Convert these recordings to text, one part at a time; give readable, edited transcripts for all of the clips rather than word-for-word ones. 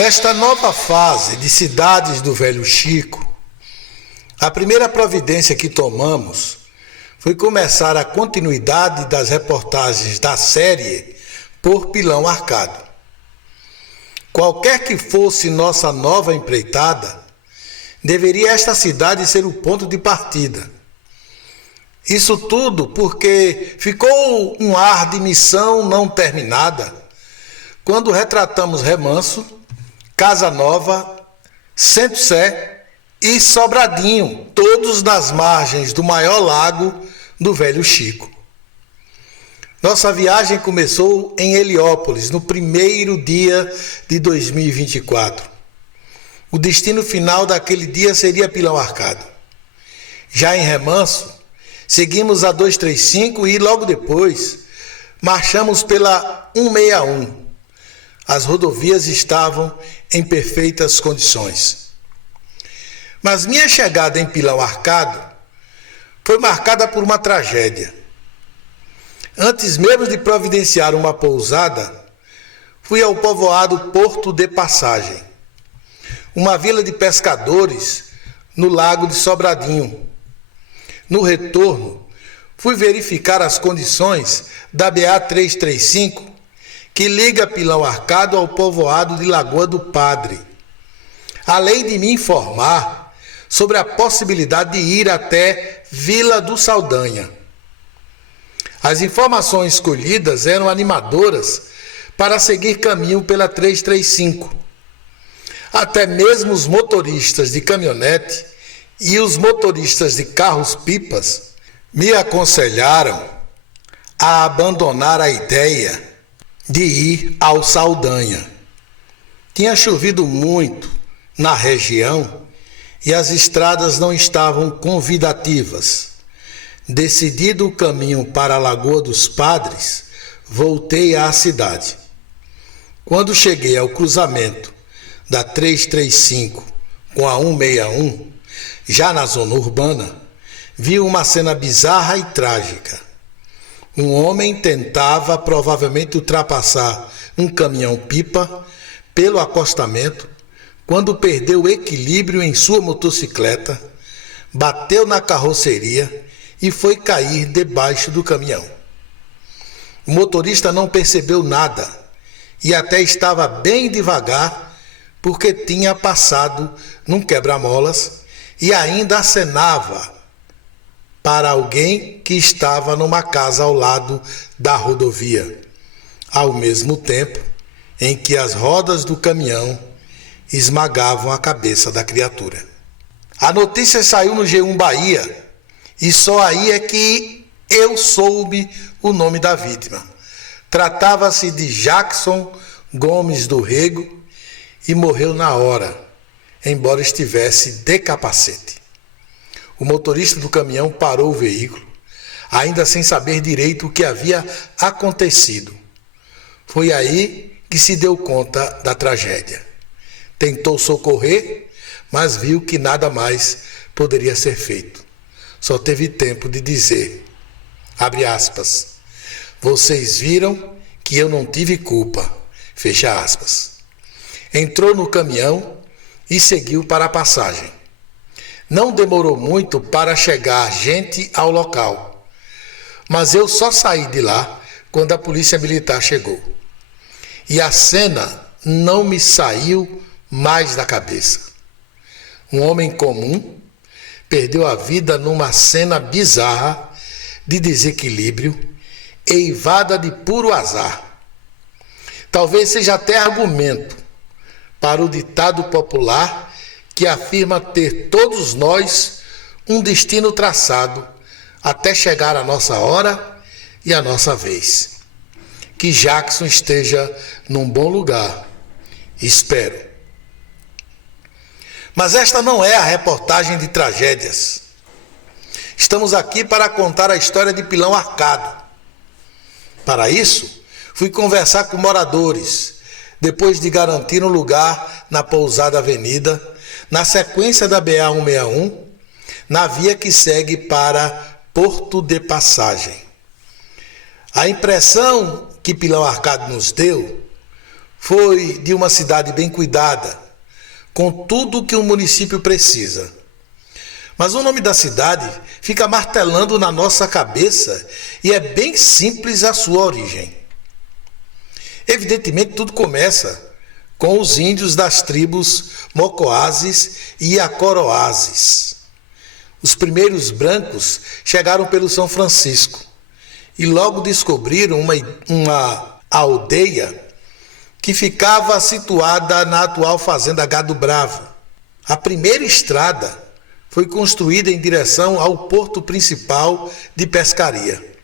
Nesta nova fase de Cidades do Velho Chico, a primeira providência que tomamos foi começar a continuidade das reportagens da série Por Pilão Arcado. Qualquer que fosse nossa nova empreitada, deveria esta cidade ser o ponto de partida. Isso tudo porque ficou um ar de missão não terminada quando retratamos Remanso, Casa Nova, Centro-Sé e Sobradinho, todos nas margens do maior lago do Velho Chico. Nossa viagem começou em Heliópolis, no primeiro dia de 2024. O destino final daquele dia seria Pilão Arcado. Já em Remanso, seguimos a 235 e logo depois marchamos pela 161. As rodovias estavam em perfeitas condições. Mas minha chegada em Pilão Arcado foi marcada por uma tragédia. Antes mesmo de providenciar uma pousada, fui ao povoado Porto de Passagem, uma vila de pescadores no lago de Sobradinho. No retorno, fui verificar as condições da BA-335, que liga Pilão Arcado ao povoado de Lagoa do Padre, além de me informar sobre a possibilidade de ir até Vila do Saldanha. As informações escolhidas eram animadoras para seguir caminho pela 335. Até mesmo os motoristas de caminhonete e os motoristas de carros-pipas me aconselharam a abandonar a ideia de ir ao Saldanha. Tinha chovido muito na região e as estradas não estavam convidativas. Decidido o caminho para a Lagoa dos Padres, voltei à cidade. Quando cheguei ao cruzamento da 335 com a 161, já na zona urbana, vi uma cena bizarra e trágica. Um homem tentava provavelmente ultrapassar um caminhão-pipa pelo acostamento quando perdeu o equilíbrio em sua motocicleta, bateu na carroceria e foi cair debaixo do caminhão. O motorista não percebeu nada e até estava bem devagar porque tinha passado num quebra-molas e ainda acenava para alguém que estava numa casa ao lado da rodovia, ao mesmo tempo em que as rodas do caminhão esmagavam a cabeça da criatura. A notícia saiu no G1 Bahia e só aí é que eu soube o nome da vítima. Tratava-se de Jackson Gomes do Rego e morreu na hora, embora estivesse de capacete. O motorista do caminhão parou o veículo, ainda sem saber direito o que havia acontecido. Foi aí que se deu conta da tragédia. Tentou socorrer, mas viu que nada mais poderia ser feito. Só teve tempo de dizer, abre aspas, vocês viram que eu não tive culpa, fecha aspas. Entrou no caminhão e seguiu para a passagem. Não demorou muito para chegar gente ao local, mas eu só saí de lá quando a polícia militar chegou. E a cena não me saiu mais da cabeça. Um homem comum perdeu a vida numa cena bizarra de desequilíbrio, eivada de puro azar. Talvez seja até argumento para o ditado popular que afirma ter todos nós um destino traçado até chegar a nossa hora e a nossa vez. Que Jackson esteja num bom lugar. Espero. Mas esta não é a reportagem de tragédias. Estamos aqui para contar a história de Pilão Arcado. Para isso, fui conversar com moradores, depois de garantir um lugar na Pousada Avenida, na sequência da BA-161, na via que segue para Porto de Passagem. A impressão que Pilão Arcado nos deu foi de uma cidade bem cuidada, com tudo o que um município precisa. Mas o nome da cidade fica martelando na nossa cabeça e é bem simples a sua origem. Evidentemente, tudo começa com os índios das tribos Mocoazes e Acoroazes. Os primeiros brancos chegaram pelo São Francisco e logo descobriram uma aldeia que ficava situada na atual fazenda Gado Bravo. A primeira estrada foi construída em direção ao porto principal de pescaria.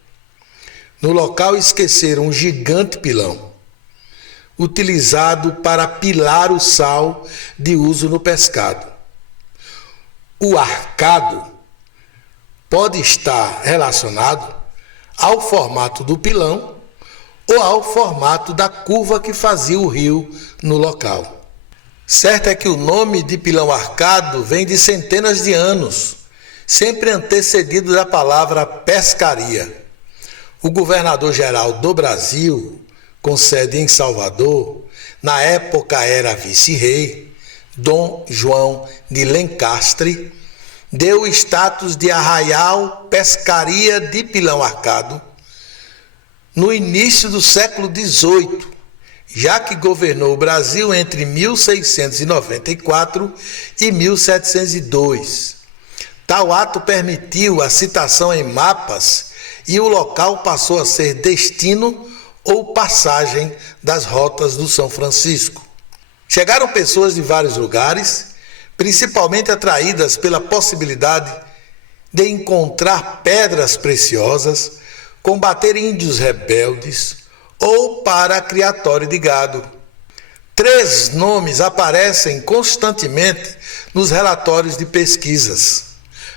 No local esqueceram um gigante pilão, utilizado para pilar o sal de uso no pescado. O arcado pode estar relacionado ao formato do pilão ou ao formato da curva que fazia o rio no local. Certo é que o nome de pilão arcado vem de centenas de anos, sempre antecedido da palavra pescaria. O governador-geral do Brasil, com sede em Salvador, na época era vice-rei, Dom João de Lencastre, deu o status de Arraial Pescaria de Pilão Arcado no início do século XVIII, já que governou o Brasil entre 1694 e 1702. Tal ato permitiu a citação em mapas e o local passou a ser destino ou passagem das rotas do São Francisco. Chegaram pessoas de vários lugares, principalmente atraídas pela possibilidade de encontrar pedras preciosas, combater índios rebeldes ou para criatório de gado. 3 nomes aparecem constantemente nos relatórios de pesquisas: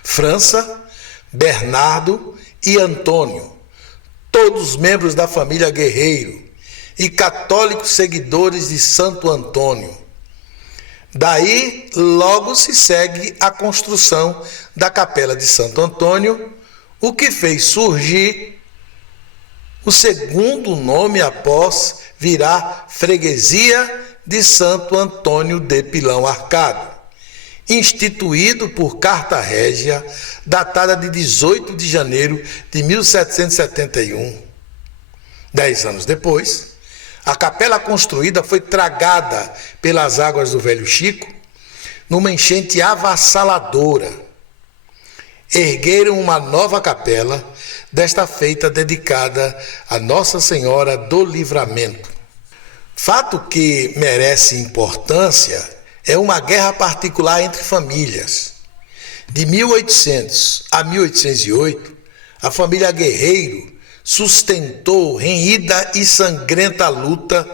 França, Bernardo e Antônio, todos membros da família Guerreiro e católicos seguidores de Santo Antônio. Daí, logo se segue a construção da Capela de Santo Antônio, o que fez surgir o segundo nome após virar Freguesia de Santo Antônio de Pilão Arcado, instituído por Carta Régia, datada de 18 de janeiro de 1771. 10 anos depois, a capela construída foi tragada pelas águas do Velho Chico numa enchente avassaladora. Ergueram uma nova capela, desta feita dedicada a Nossa Senhora do Livramento. Fato que merece importância é uma guerra particular entre famílias. De 1800 a 1808, a família Guerreiro sustentou renhida e sangrenta luta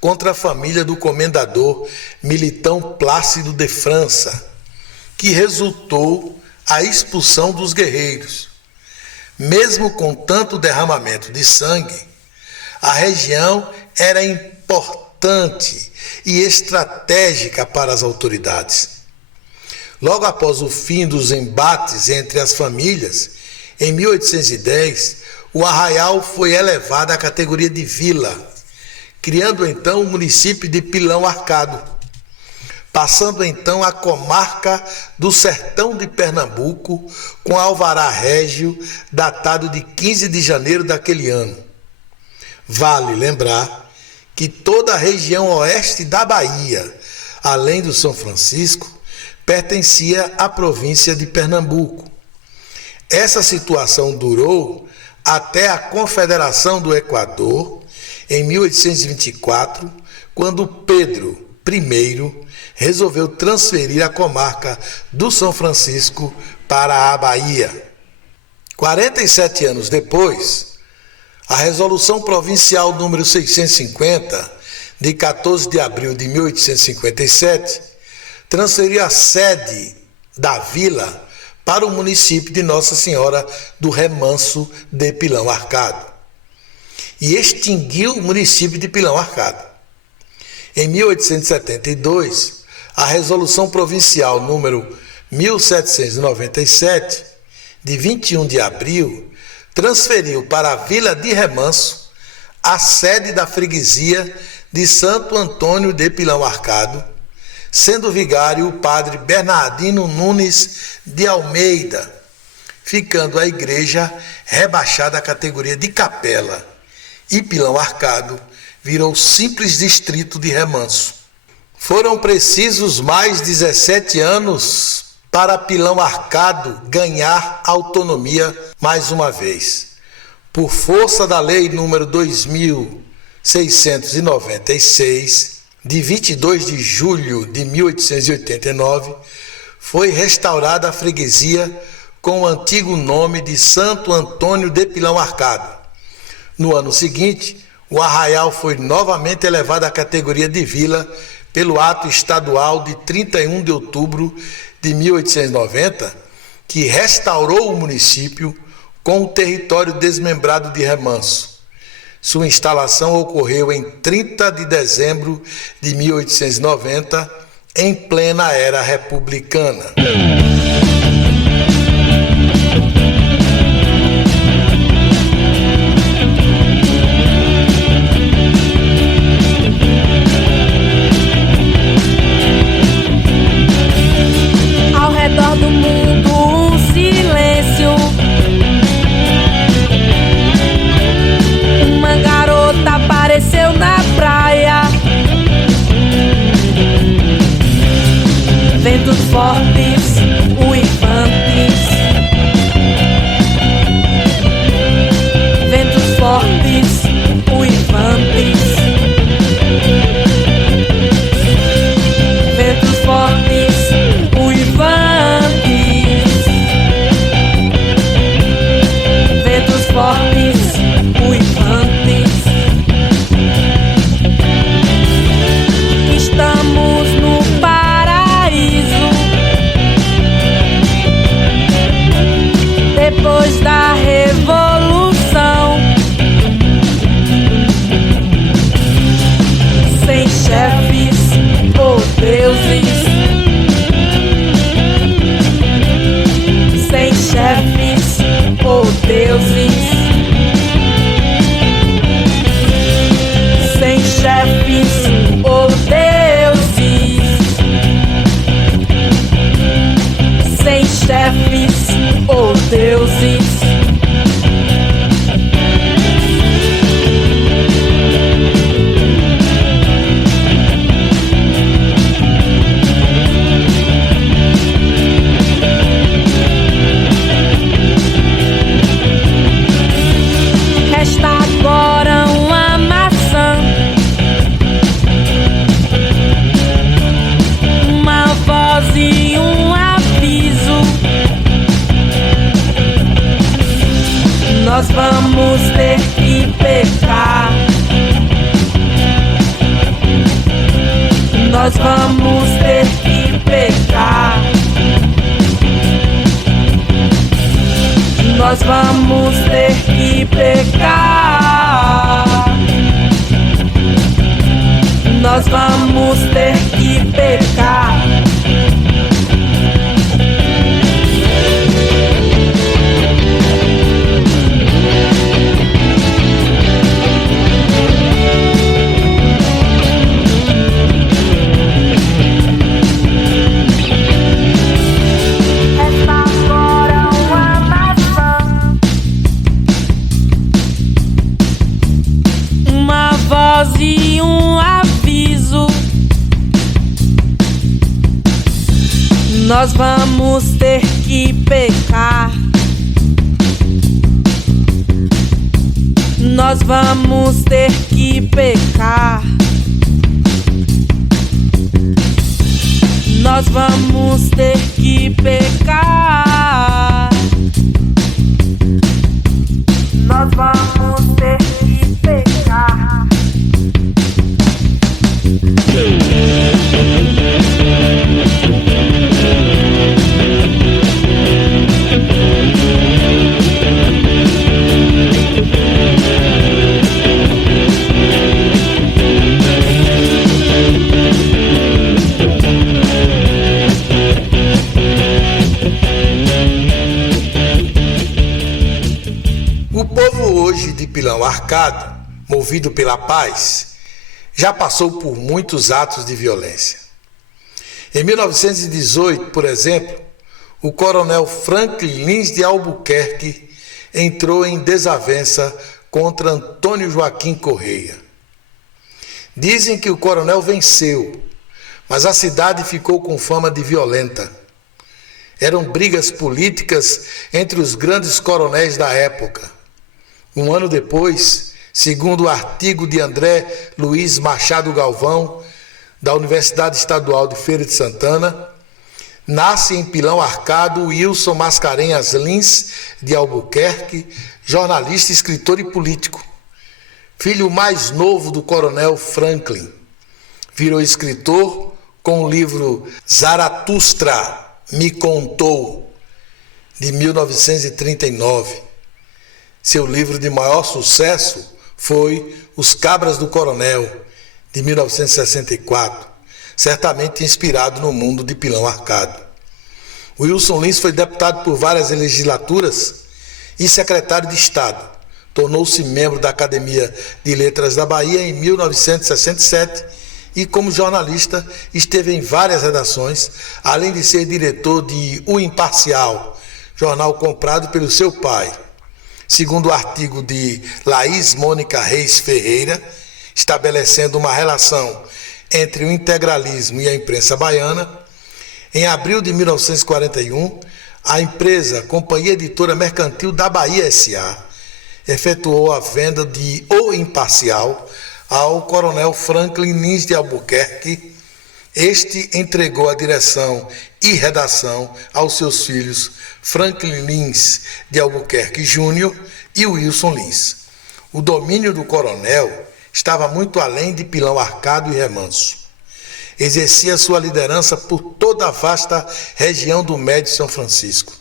contra a família do comendador Militão Plácido de França, que resultou a expulsão dos guerreiros. Mesmo com tanto derramamento de sangue, a região era importante e estratégica para as autoridades. Logo após o fim dos embates entre as famílias, em 1810, o arraial foi elevado à categoria de vila, criando então o município de Pilão Arcado, passando então a comarca do Sertão de Pernambuco com alvará régio datado de 15 de janeiro daquele ano. Vale lembrar que toda a região oeste da Bahia, além do São Francisco, pertencia à província de Pernambuco. Essa situação durou até a Confederação do Equador, em 1824, quando Pedro I resolveu transferir a comarca do São Francisco para a Bahia. 47 anos depois, a Resolução Provincial número 650, de 14 de abril de 1857, transferiu a sede da vila para o município de Nossa Senhora do Remanso de Pilão Arcado e extinguiu o município de Pilão Arcado. Em 1872, a Resolução Provincial número 1797, de 21 de abril, transferiu para a Vila de Remanso a sede da freguesia de Santo Antônio de Pilão Arcado, sendo vigário o padre Bernardino Nunes de Almeida, ficando a igreja rebaixada à categoria de capela, e Pilão Arcado virou simples distrito de Remanso. Foram precisos mais 17 anos para Pilão Arcado ganhar autonomia mais uma vez. Por força da lei número 2696, de 22 de julho de 1889, foi restaurada a freguesia com o antigo nome de Santo Antônio de Pilão Arcado. No ano seguinte, o arraial foi novamente elevado à categoria de vila pelo ato estadual de 31 de outubro de 1890, que restaurou o município com o território desmembrado de Remanso. Sua instalação ocorreu em 30 de dezembro de 1890, em plena era republicana. Ao redor do mundo um silêncio. Uma garota apareceu na praia. Ventos fortes, uivantes. Ventos fortes, uivantes. Ventos fortes, uivantes. Ventos fortes, uivantes. Estamos no paraíso. Depois da revolução, sem chefes ou deuses, sem chefes ou deuses, sem chefes ou deuses, sem chefes ou deuses. Resta agora uma maçã, uma voz e um aviso. Nós vamos ter que pecar. Nós vamos ter que pecar. Nós vamos ter que pecar. Nós vamos ter que pecar. Resta agora uma maçã, uma voz e um aviso. Nós vamos ter que pecar. Nós vamos ter que pecar. Nós vamos ter que pecar. Nós vamos ter que pecar. O povo hoje de Pilão Arcado, movido pela paz, já passou por muitos atos de violência. Em 1918, por exemplo, o coronel Franklin Lins de Albuquerque entrou em desavença contra Antônio Joaquim Correia. Dizem que o coronel venceu, mas a cidade ficou com fama de violenta. Eram brigas políticas entre os grandes coronéis da época. Um ano depois, segundo o artigo de André Luiz Machado Galvão, da Universidade Estadual de Feira de Santana, nasce em Pilão Arcado Wilson Mascarenhas Lins de Albuquerque, jornalista, escritor e político. Filho mais novo do coronel Franklin. Virou escritor com o livro Zaratustra Me Contou, de 1939. Seu livro de maior sucesso foi Os Cabras do Coronel, de 1964, certamente inspirado no mundo de Pilão Arcado. Wilson Lins foi deputado por várias legislaturas e secretário de Estado. Tornou-se membro da Academia de Letras da Bahia em 1967 e, como jornalista, esteve em várias redações, além de ser diretor de O Imparcial, jornal comprado pelo seu pai. Segundo o artigo de Laís Mônica Reis Ferreira, estabelecendo uma relação entre o integralismo e a imprensa baiana, em abril de 1941, a empresa Companhia Editora Mercantil da Bahia S.A. efetuou a venda de O Imparcial ao coronel Franklin Lins de Albuquerque. Este entregou a direção e redação aos seus filhos Franklin Lins de Albuquerque Júnior e Wilson Lins. O domínio do coronel estava muito além de Pilão Arcado e Remanso. Exercia sua liderança por toda a vasta região do Médio São Francisco,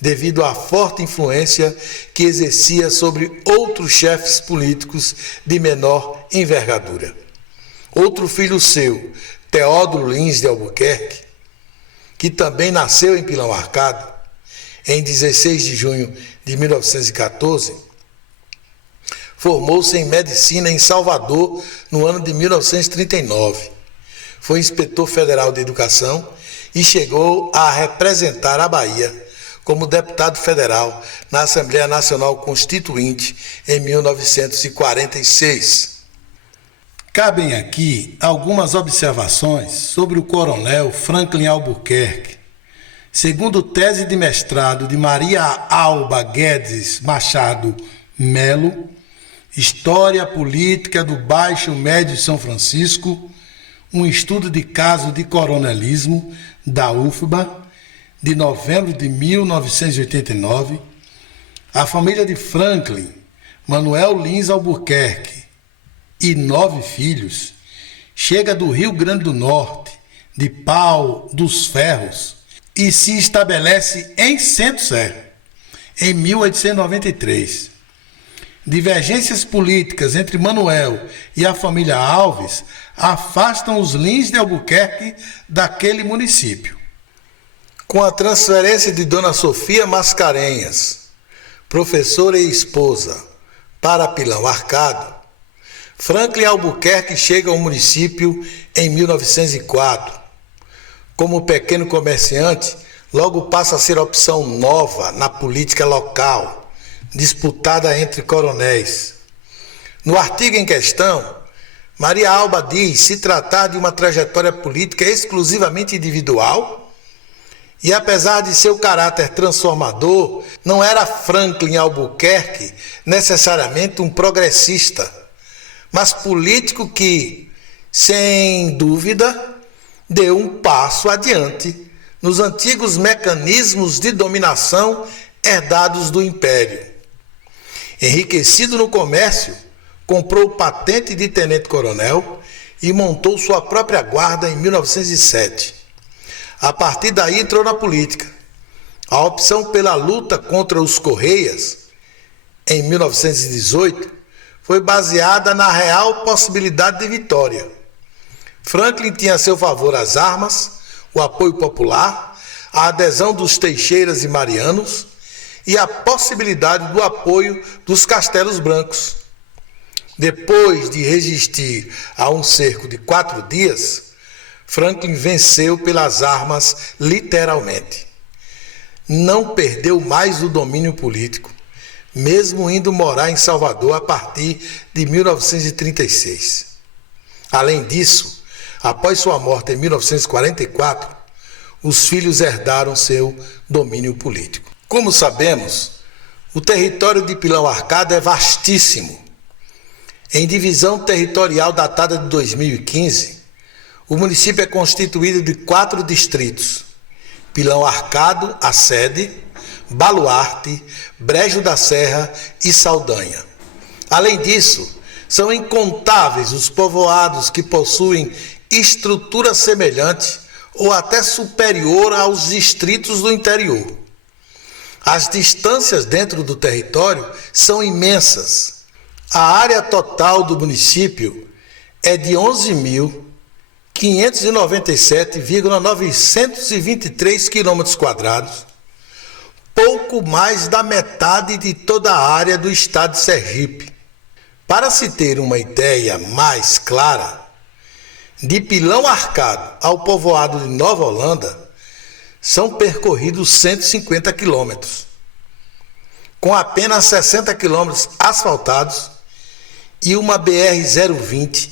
devido à forte influência que exercia sobre outros chefes políticos de menor envergadura. Outro filho seu, Teódulo Lins de Albuquerque, que também nasceu em Pilão Arcado, em 16 de junho de 1914, formou-se em medicina em Salvador no ano de 1939. Foi inspetor federal de educação e chegou a representar a Bahia como deputado federal na Assembleia Nacional Constituinte em 1946. Cabem aqui algumas observações sobre o coronel Franklin Albuquerque. Segundo tese de mestrado de Maria Alba Guedes Machado Melo, História Política do Baixo Médio São Francisco, um estudo de caso de coronelismo da UFBA, de novembro de 1989, a família de Franklin, Manuel Lins Albuquerque e 9 filhos, chega do Rio Grande do Norte, de Pau dos Ferros, e se estabelece em Centro-Sé, em 1893. Divergências políticas entre Manuel e a família Alves afastam os Lins de Albuquerque daquele município. Com a transferência de Dona Sofia Mascarenhas, professora e esposa, para Pilão Arcado, Franklin Albuquerque chega ao município em 1904. Como pequeno comerciante, logo passa a ser opção nova na política local, disputada entre coronéis. No artigo em questão, Maria Alba diz se tratar de uma trajetória política exclusivamente individual e, apesar de seu caráter transformador, não era Franklin Albuquerque necessariamente um progressista, mas político que, sem dúvida, deu um passo adiante nos antigos mecanismos de dominação herdados do Império. Enriquecido no comércio, comprou patente de tenente-coronel e montou sua própria guarda em 1907. A partir daí entrou na política. A opção pela luta contra os Correias, em 1918, foi baseada na real possibilidade de vitória. Franklin tinha a seu favor as armas, o apoio popular, a adesão dos Teixeiras e Marianos e a possibilidade do apoio dos Castelos Brancos. Depois de resistir a um cerco de 4 dias, Franklin venceu pelas armas literalmente. Não perdeu mais o domínio político, mesmo indo morar em Salvador a partir de 1936. Além disso, após sua morte em 1944, os filhos herdaram seu domínio político. Como sabemos, o território de Pilão Arcado é vastíssimo. Em divisão territorial datada de 2015, o município é constituído de 4 distritos: Pilão Arcado, a sede, Baluarte, Brejo da Serra e Saldanha. Além disso, são incontáveis os povoados que possuem estrutura semelhante ou até superior aos distritos do interior. As distâncias dentro do território são imensas. A área total do município é de 11.597,923 km², pouco mais da metade de toda a área do estado de Sergipe. Para se ter uma ideia mais clara, de Pilão Arcado ao povoado de Nova Holanda, são percorridos 150 quilômetros, com apenas 60 quilômetros asfaltados e uma BR-020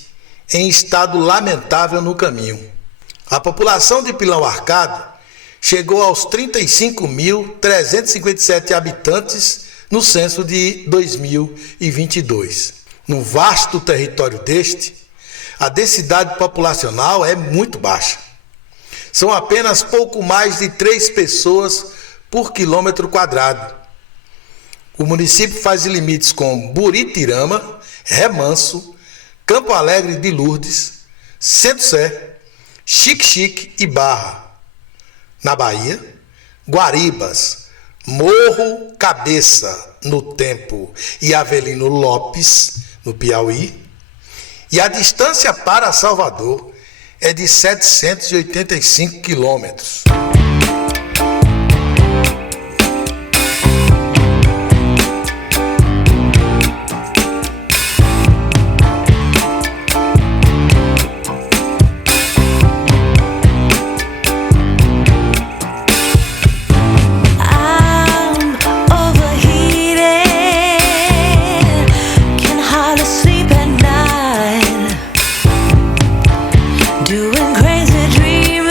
em estado lamentável no caminho. A população de Pilão Arcado chegou aos 35.357 habitantes no censo de 2022. No vasto território deste, a densidade populacional é muito baixa. São apenas pouco mais de 3 pessoas por quilômetro quadrado. O município faz limites com Buritirama, Remanso, Campo Alegre de Lourdes, Centro-Sé, Xique-Xique e Barra. Na Bahia, Guaribas, Morro Cabeça, no Tempo, e Avelino Lopes, no Piauí. E a distância para Salvador é de 785 quilômetros. Doing crazy dreaming.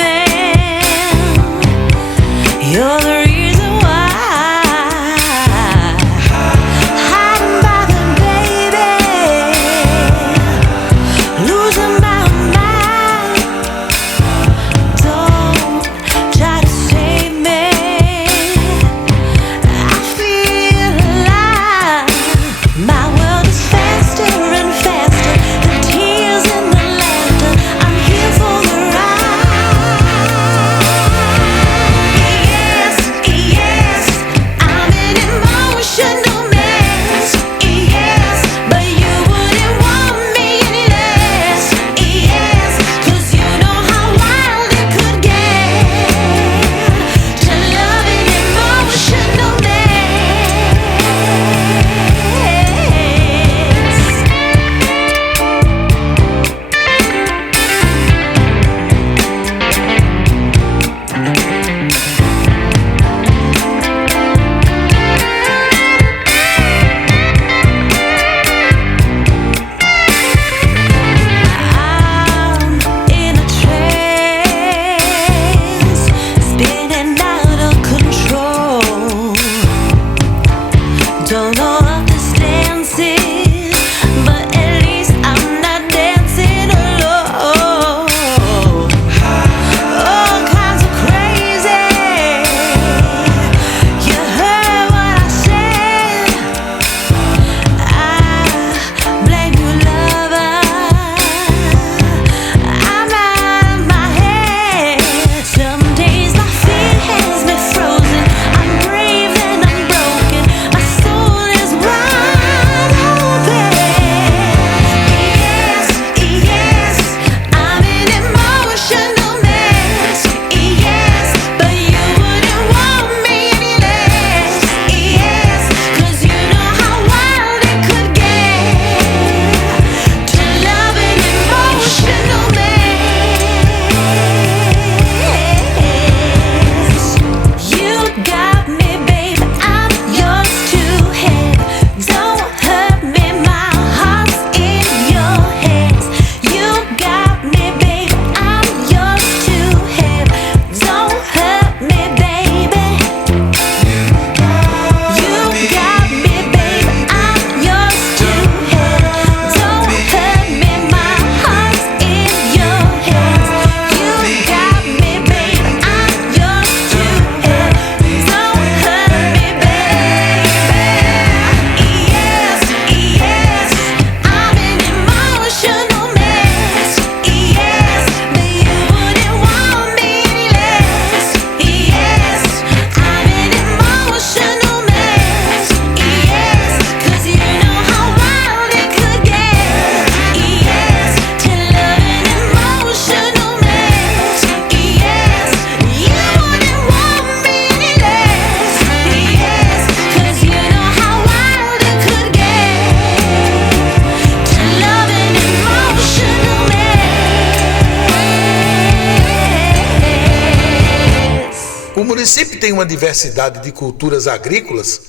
município tem uma diversidade de culturas agrícolas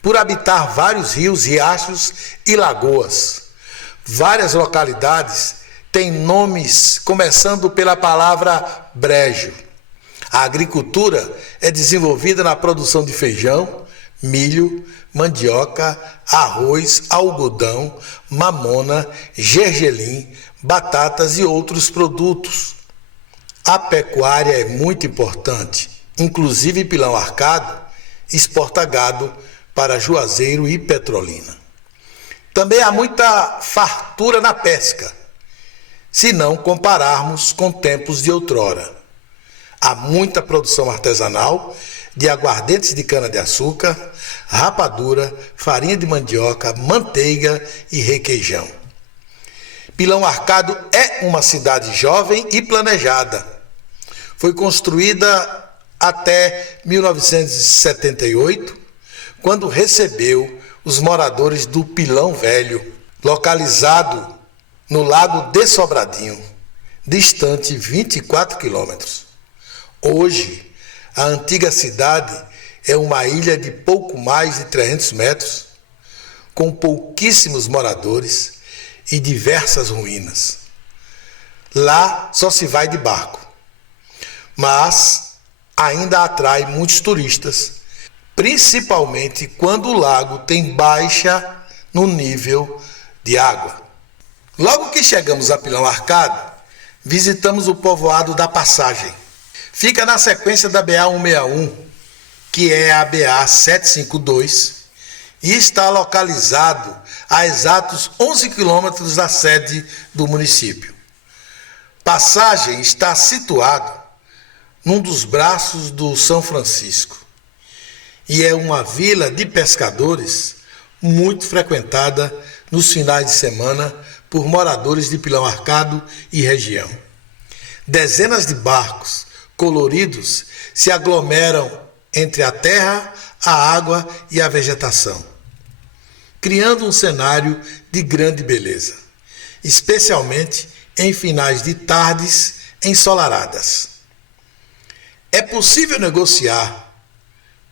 por habitar vários rios, riachos e lagoas. Várias localidades têm nomes começando pela palavra brejo. A agricultura é desenvolvida na produção de feijão, milho, mandioca, arroz, algodão, mamona, gergelim, batatas e outros produtos. A pecuária é muito importante, inclusive Pilão Arcado exporta gado para Juazeiro e Petrolina. Também há muita fartura na pesca, se não compararmos com tempos de outrora. Há muita produção artesanal de aguardentes de cana-de-açúcar, rapadura, farinha de mandioca, manteiga e requeijão. Pilão Arcado é uma cidade jovem e planejada. Foi construída até 1978, quando recebeu os moradores do Pilão Velho, localizado no Lago de Sobradinho, distante 24 quilômetros. Hoje, a antiga cidade é uma ilha de pouco mais de 300 metros, com pouquíssimos moradores e diversas ruínas. Lá só se vai de barco, mas ainda atrai muitos turistas, principalmente quando o lago tem baixa no nível de água. Logo que chegamos a Pilão Arcado, visitamos o povoado da Passagem. Fica na sequência da BA-161, que é a BA-752, e está localizado a exatos 11 quilômetros da sede do município. Passagem está situado num dos braços do São Francisco e é uma vila de pescadores muito frequentada nos finais de semana por moradores de Pilão Arcado e região. Dezenas de barcos coloridos se aglomeram entre a terra, a água e a vegetação, criando um cenário de grande beleza, especialmente em finais de tardes ensolaradas. É possível negociar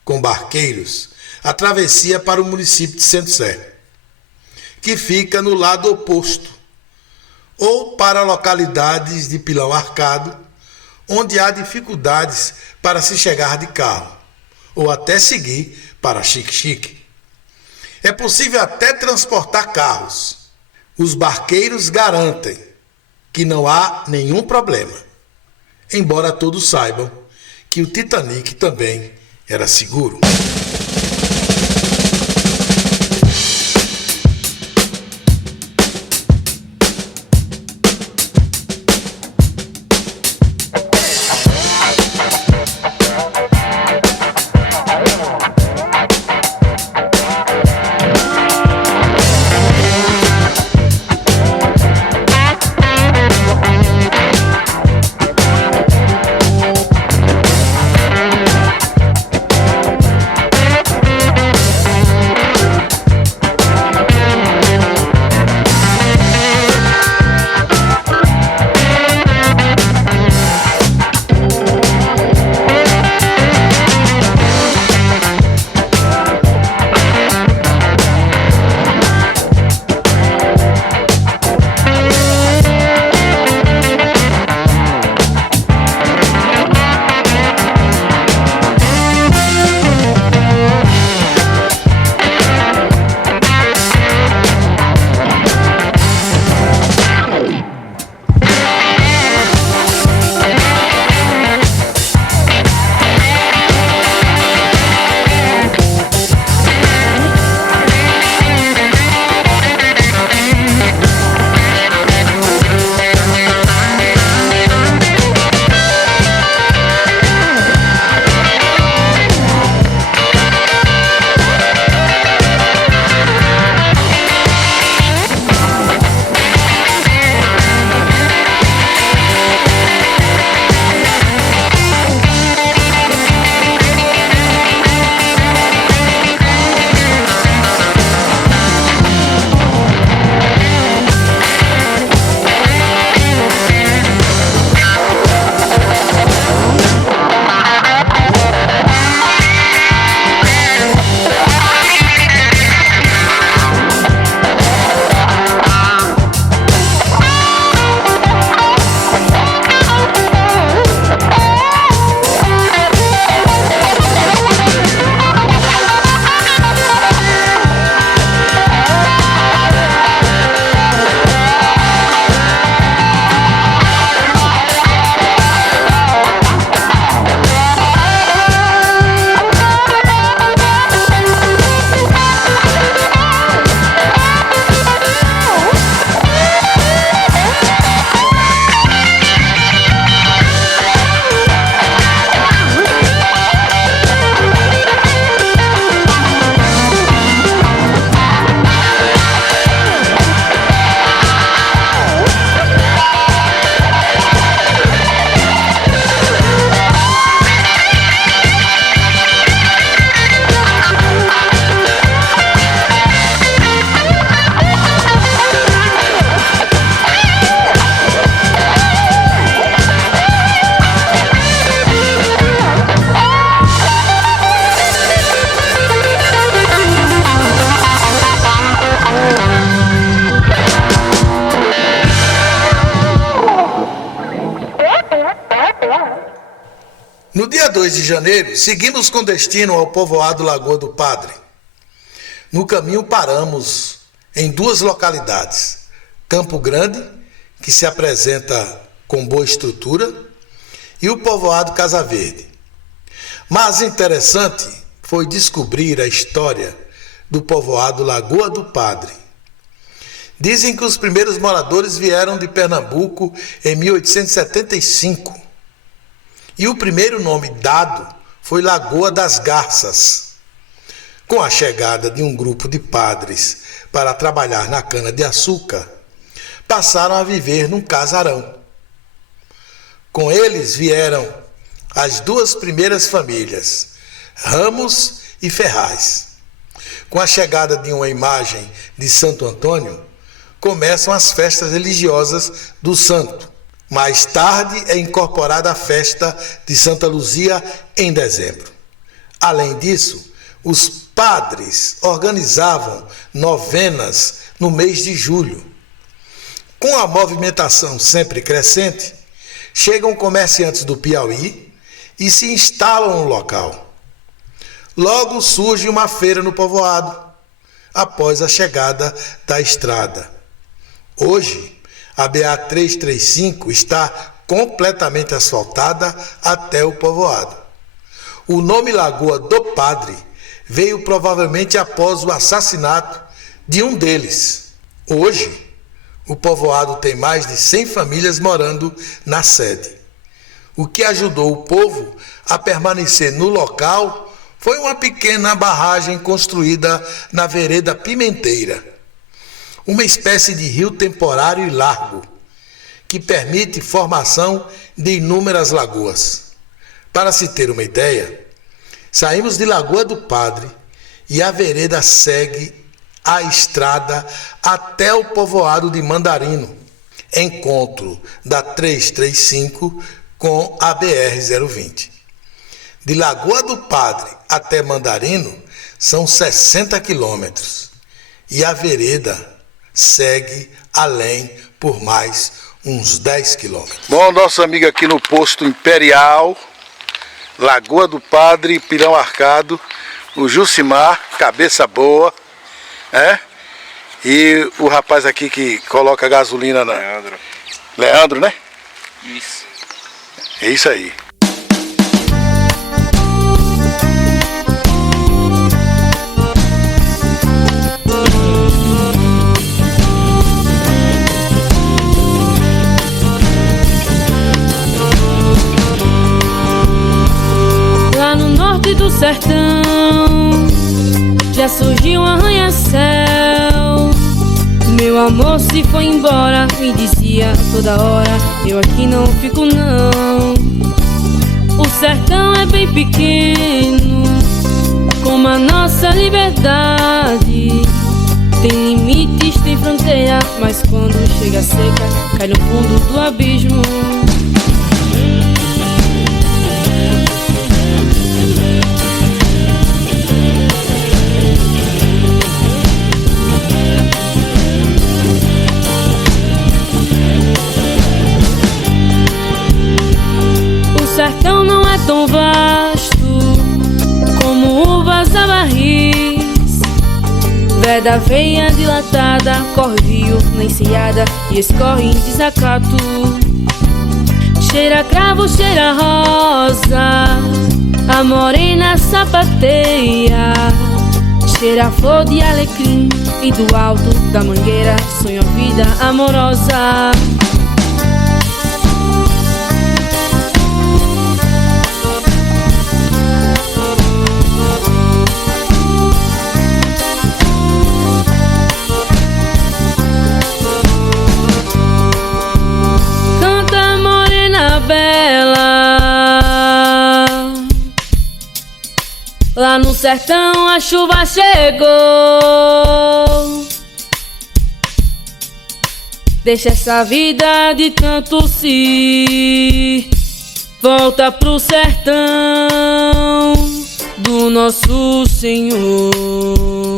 com barqueiros a travessia para o município de Centro-Sé, que fica no lado oposto, ou para localidades de Pilão Arcado, onde há dificuldades para se chegar de carro, ou até seguir para Xique-Xique. É possível até transportar carros. Os barqueiros garantem que não há nenhum problema, embora todos saibam que o Titanic também era seguro. No dia 2 de janeiro, seguimos com destino ao povoado Lagoa do Padre. No caminho paramos em 2 localidades, Campo Grande, que se apresenta com boa estrutura, e o povoado Casa Verde. Mas interessante foi descobrir a história do povoado Lagoa do Padre. Dizem que os primeiros moradores vieram de Pernambuco em 1875. E o primeiro nome dado foi Lagoa das Garças. Com a chegada de um grupo de padres para trabalhar na cana-de-açúcar, passaram a viver num casarão. Com eles vieram as 2 primeiras famílias, Ramos e Ferraz. Com a chegada de uma imagem de Santo Antônio, começam as festas religiosas do santo. Mais tarde é incorporada a festa de Santa Luzia em dezembro. Além disso, os padres organizavam novenas no mês de julho. Com a movimentação sempre crescente, chegam comerciantes do Piauí e se instalam no local. Logo surge uma feira no povoado, após a chegada da estrada. Hoje, a BA-335 está completamente asfaltada até o povoado. O nome Lagoa do Padre veio provavelmente após o assassinato de um deles. Hoje, o povoado tem mais de 100 famílias morando na sede. O que ajudou o povo a permanecer no local foi uma pequena barragem construída na vereda Pimenteira, uma espécie de rio temporário e largo, que permite formação de inúmeras lagoas. Para se ter uma ideia, saímos de Lagoa do Padre e a vereda segue a estrada até o povoado de Mandarino, encontro da 335 com a BR-020. De Lagoa do Padre até Mandarino são 60 quilômetros e a vereda segue além por mais uns 10 quilômetros. Bom, nosso amigo aqui no posto Imperial, Lagoa do Padre, Pirão Arcado, o Jucimar, cabeça boa, né? E o rapaz aqui que coloca gasolina na... Leandro, né? Isso. É isso aí. Lá no norte do sertão já surgiu um arranha-céu. Meu amor se foi embora, me dizia toda hora: eu aqui não fico não. O sertão é bem pequeno, como a nossa liberdade. Tem limites, tem fronteira, mas quando chega seca, cai no fundo do abismo. O sertão não é tão vasto como uvas a barris. Veda veia dilatada, corre rio na enseada e escorre em desacato. Cheira cravo, cheira rosa, a morena sapateia. Cheira flor de alecrim e do alto da mangueira sonho a vida amorosa. Lá no sertão a chuva chegou. Deixa essa vida de tanto se volta pro sertão do nosso Senhor.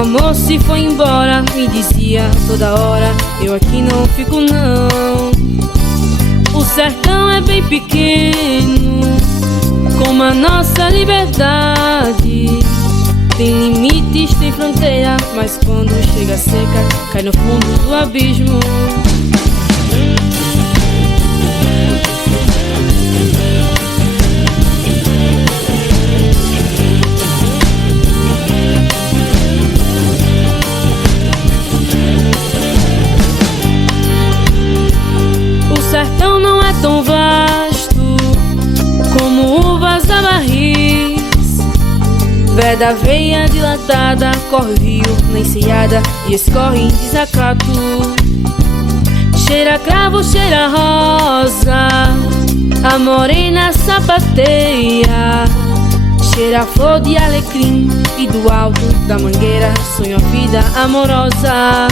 amor se foi embora, me dizia toda hora: eu aqui não fico não. O sertão é bem pequeno, como a nossa liberdade. Tem limites, tem fronteira, mas quando chega seca, cai no fundo do abismo. O sertão não é tão vasto como uvas da barris. Veda veia dilatada, corre o rio na enseada e escorre em desacato. Cheira cravo, cheira rosa, a morena sapateia. Cheira flor de alecrim e do alto da mangueira sonho a vida amorosa.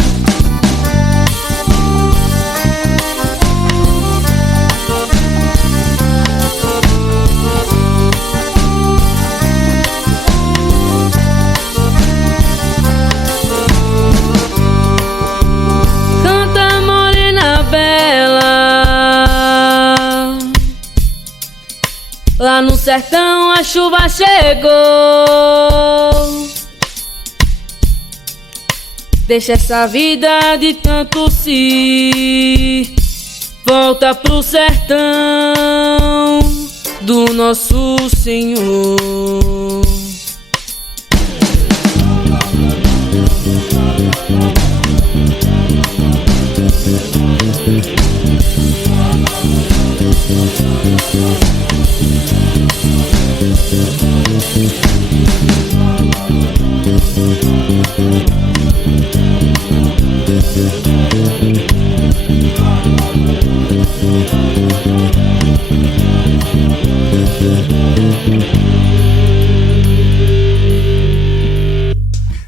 Lá no sertão a chuva chegou, deixa essa vida de tanto si, volta pro sertão do nosso Senhor.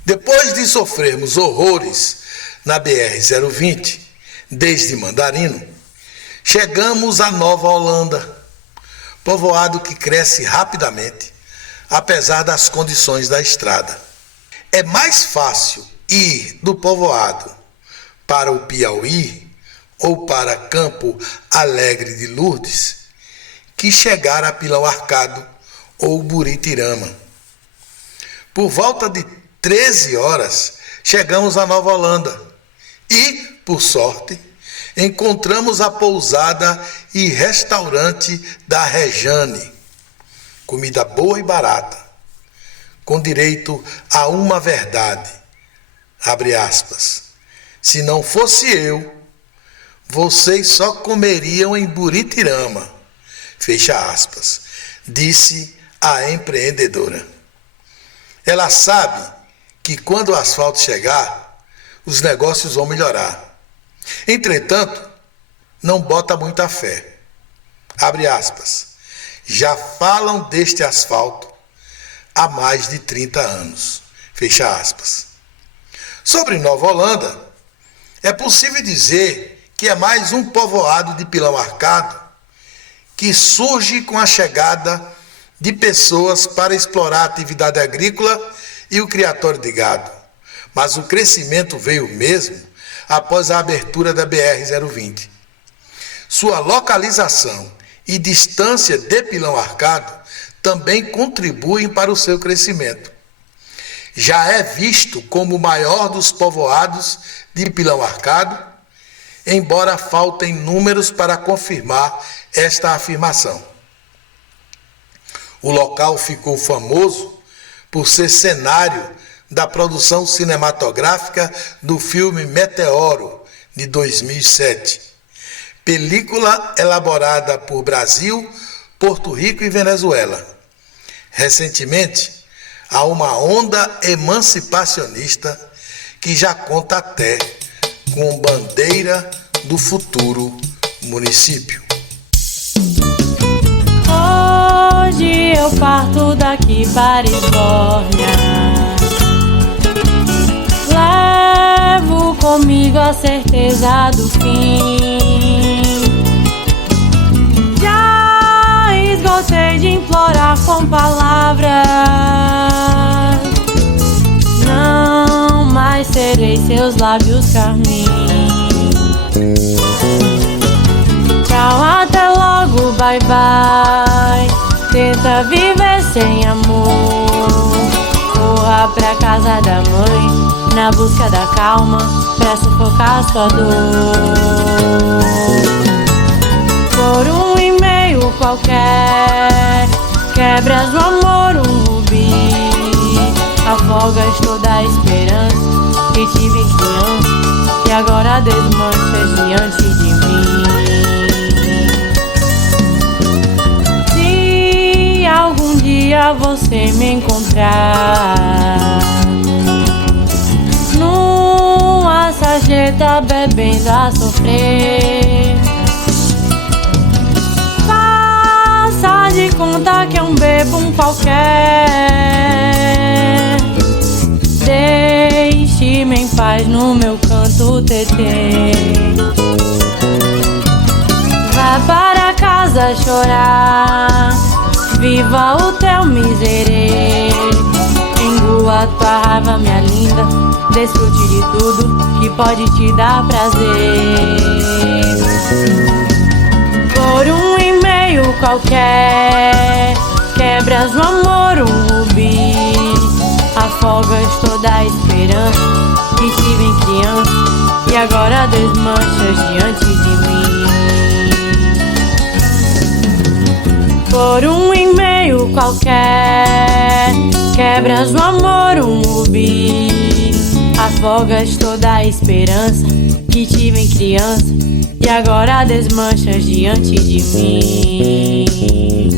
Depois de sofrermos horrores na BR-020, desde Mandarino, chegamos à Nova Holanda, povoado que cresce rapidamente, apesar das condições da estrada. É mais fácil ir do povoado para o Piauí ou para Campo Alegre de Lourdes que chegar a Pilão Arcado ou Buritirama. Por volta de 13 horas, chegamos à Nova Holanda e, por sorte, encontramos a pousada e restaurante da Rejane. Comida boa e barata, com direito a uma verdade. Abre aspas. Se não fosse eu, vocês só comeriam em Buritirama. Fecha aspas. Disse a empreendedora. Ela sabe que quando o asfalto chegar, os negócios vão melhorar. Entretanto, não bota muita fé. Abre aspas. Já falam deste asfalto há mais de 30 anos. Fecha aspas. Sobre Nova Holanda, é possível dizer que é mais um povoado de Pilão Arcado que surge com a chegada de pessoas para explorar a atividade agrícola e o criatório de gado. Mas o crescimento veio mesmo após a abertura da BR-020. Sua localização e distância de Pilão Arcado também contribuem para o seu crescimento. Já é visto como o maior dos povoados de Pilão Arcado, embora faltem números para confirmar esta afirmação. O local ficou famoso por ser cenário da produção cinematográfica do filme Meteoro, de 2007, película elaborada por Brasil, Porto Rico e Venezuela. Recentemente, há uma onda emancipacionista que já conta até com bandeira do futuro município. Hoje eu parto daqui para Esbórnia, levo comigo a certeza do fim. Já esgotei de implorar com palavras, não beijei seus lábios carmim. Tchau, até logo, bye bye. Tenta viver sem amor. Corra pra casa da mãe, na busca da calma, pra sufocar sua dor. Por um e-mail qualquer, quebras no amor um rubi. Afogas toda a esperança que tive em criança e agora desmanchas diante de mim. Se algum dia você me encontrar numa sarjeta bebendo a sofrer, faça de conta que é um bebum qualquer. Deixe-me em paz no meu canto tetê. Vá para casa chorar, viva o teu miserê. Engula tua raiva, minha linda, desfrute de tudo que pode te dar prazer. Por um e-mail qualquer, quebras no amor um rubi. Afogas toda a esperança que tive em criança e agora desmanchas diante de mim. Por um e-mail qualquer, quebras no amor um rubi. Afogas toda a esperança que tive em criança e agora desmanchas diante de mim.